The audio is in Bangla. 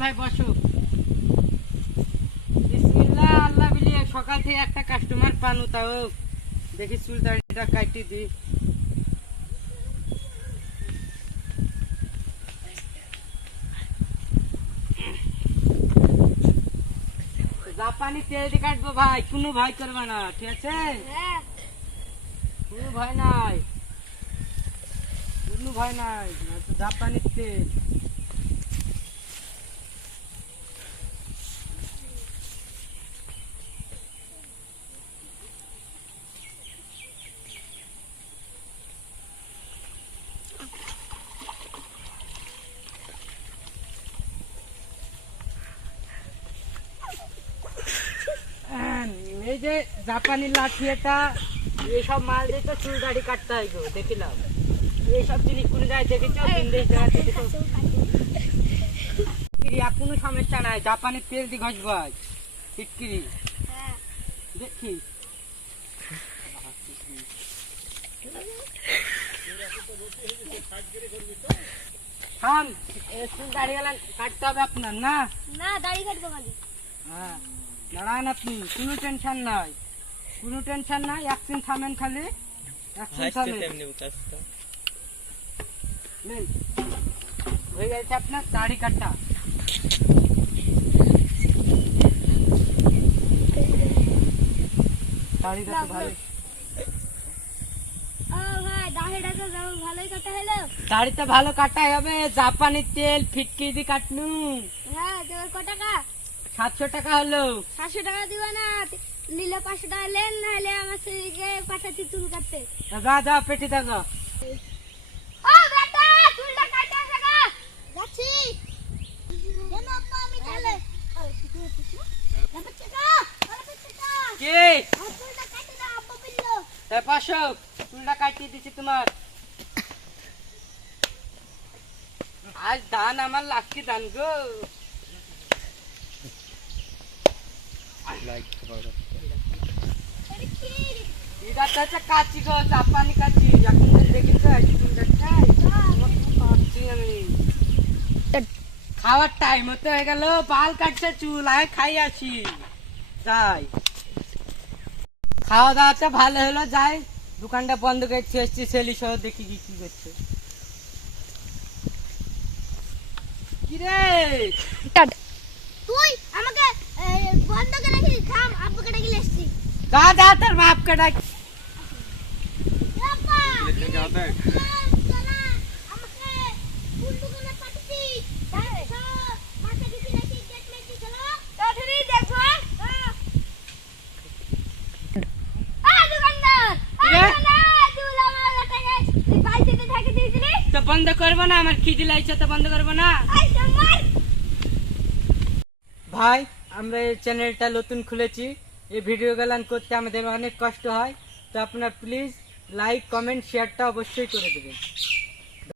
ভাই বসো। বিসমিল্লাহ, আল্লাহ বিলিয়ে সকাল থেকে একটা কাস্টমার পানু, তাও দেখি চুল দাড়িটা কাটি দিই। জাপানি তেল দিয়ে কাটবো ভাই, কোনো ভয় করবে না, ঠিক আছে? কোনো ভয় নাই, কোনো ভয় নাই, জাপানি তেল। এই যে জাপানি লাঠি, এটা এইসব মাল দিয়ে তো চুল দাড়ি কাটতে হয় গো, দেখিলাম। এইসব জিনিস কোনো যায় দেখেছো? কোনো সমস্যা নাই, জাপানি তেল দিয়ে ঘষবো আজ টিটকিরি। দেখি থাম, চুল দাড়ি গেলেন কাটতে হবে আপনার, না না দাড়ি কাটবো খালি। হ্যাঁ দাঁড়ান আপনি, কোনো টেনশন নাই, কোনো টেনশন নাই, একদিন থামেন খালি, একদিন থামেন। নেন, হয়ে গেছে আপনার দাড়ি কাটা। দাড়িটা তো ভালো, ভালোই কাটা হলো। দাড়িটা ভালো কাটাই হবে, জাপানি তেল ফিটকিরি দিয়ে কাটনু। হ্যাঁ তোমার কত টাকা? 700 টাকা হলো। 700 টাকা দিবা না? নিলে 500 টাকা লেন, নাহলে আমার ছেলেকে পাঠাচ্ছি চুল কাটতে। যা যা পেটি দাও। ও বেটা, চুলটা কাটতে আসো গা। যাচ্ছি। কেন আপা আমি তাহলে? কে চুলটা কাটে না, আপা বললো। তাই 500 চুলটা কাটিয়ে দিচ্ছি তোমার। আজ দান আমার লাকি দান গো। এটা তো হচ্ছে কাচি গো, জাপানি কাচি। এখন দেখেছো চুলটা চাই আমি। খাওয়ার টাইম হতে হয়ে গেল, বাল কাটছে চুল, আয় খাই আসি যাই। খাওয়া দাওয়াটা ভালো হলো, যাই দোকানটা বন্ধ করে এসছি, ছেলি সহ দেখি কি করছে। কিরে তুই আমাকে বন্ধ করে রাখিস, থাম, আব্বুকে ডাকি আসছি। যা যা তোর বাপকে ডাক। আপা চলা, আমাকে কোন দোকানে পাঠাচ্ছিস? মাথা কিছু রাখি, গেট মেরে চলো। তাড়াতাড়ি দেখো। দোকানদার, চুল আমার টাকা বাইসেতে থাকে দিয়েছিলি, তো বন্ধ করবো না, আমার খিদে লাগছে, তো বন্ধ করবো না ভাই। আমরা এই চ্যানেলটা নতুন খুলেছি, এই ভিডিও গুলো করতে আমাদের অনেক কষ্ট হয়, তো আপনারা প্লিজ লাইক কমেন্ট শেয়ারটা অবশ্যই করে দেবেন।